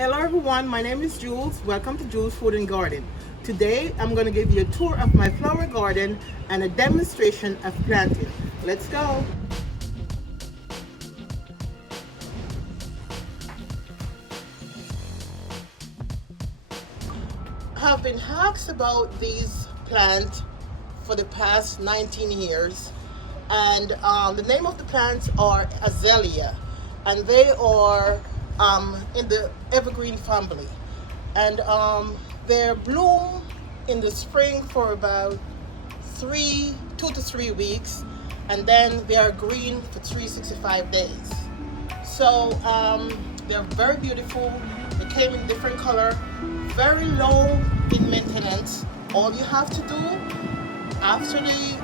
Hello everyone, my name is Jules. Welcome to Jules Food and Garden. Today I'm going to give you a tour of my flower garden and a demonstration of planting. Let's go. I've been asked about these plants for the past 19 years, and the name of the plants are azalea, and they are in the evergreen family, and they bloom in the spring for about 2 to 3 weeks, and then they are green for 365 days. So they're very beautiful. They came in different color, very low in maintenance. All you have to do after the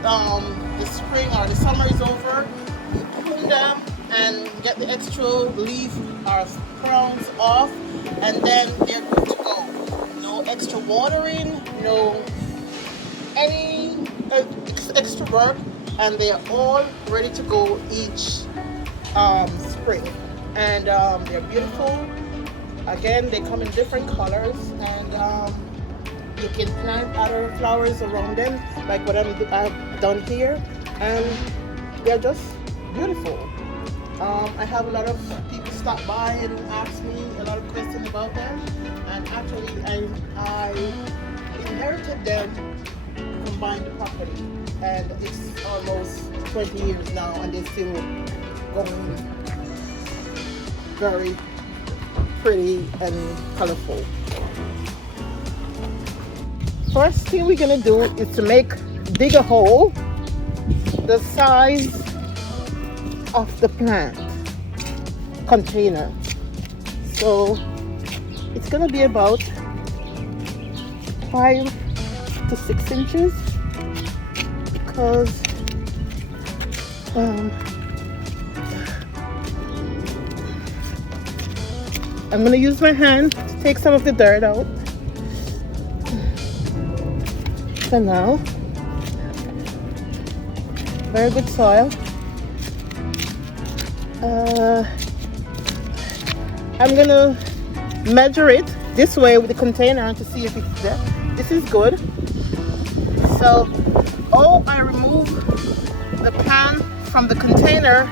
spring or the summer is over, you prune them and get the extra leaf or crowns off, and then they're good to go. No extra watering, no any extra work, and they are all ready to go each spring. And they're beautiful. Again, they come in different colors, and you can plant other flowers around them, like what I've done here, and they're just beautiful. I have a lot of people stop by and ask me a lot of questions about them, and actually I inherited them from buying the property, and it's almost 20 years now, and they're still going very pretty and colorful. First thing we're gonna do is to dig a hole the size of the plant container. So it's gonna be about 5 to 6 inches, because I'm gonna use my hand to take some of the dirt out. So now, very good soil. I'm gonna measure it this way with the container to see if it's there. This is good. So, I remove the pan from the container.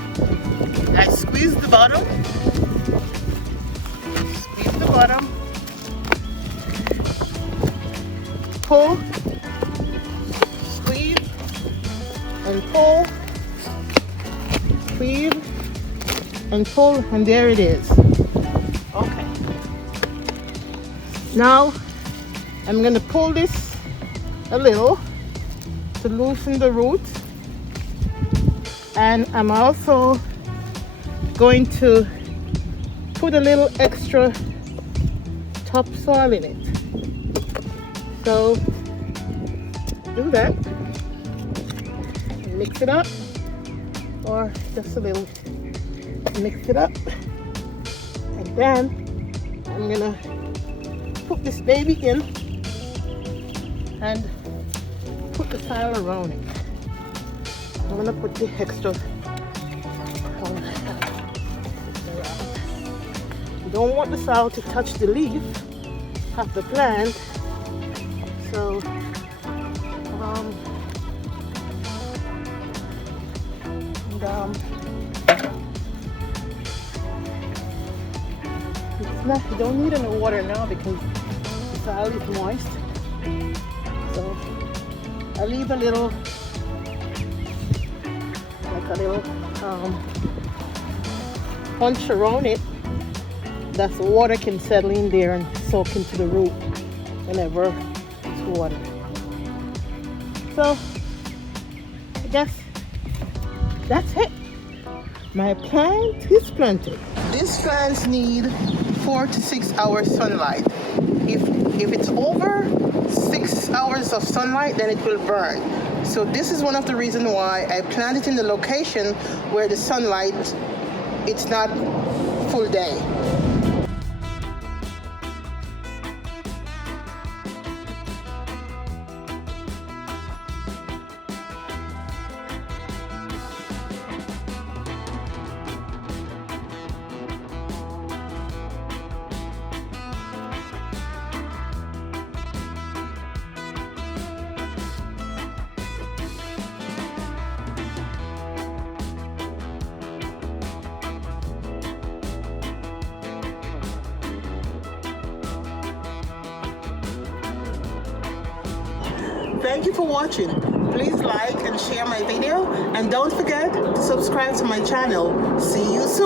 I squeeze the bottom. Pull, squeeze, and pull, squeeze, and pull, and there it is. Okay. Now I'm going to pull this a little to loosen the root, and I'm also going to put a little extra topsoil in it. So do that, mix it up, or just a little, mix it up, and then I'm gonna put this baby in and put the tile around it. I'm gonna put the extra around. You don't want the soil to touch the leaf of the plant, so you don't need any water now because the soil is moist. So I leave a little, like a little punch around it, that the water can settle in there and soak into the root whenever it's watered. So I guess that's it. My plant is planted. These plants need 4 to 6 hours sunlight. If it's over 6 hours of sunlight, then it will burn. So this is one of the reasons why I plant it in the location where the sunlight, it's not full day. Thank you for watching. Please like and share my video, and don't forget to subscribe to my channel. See you soon.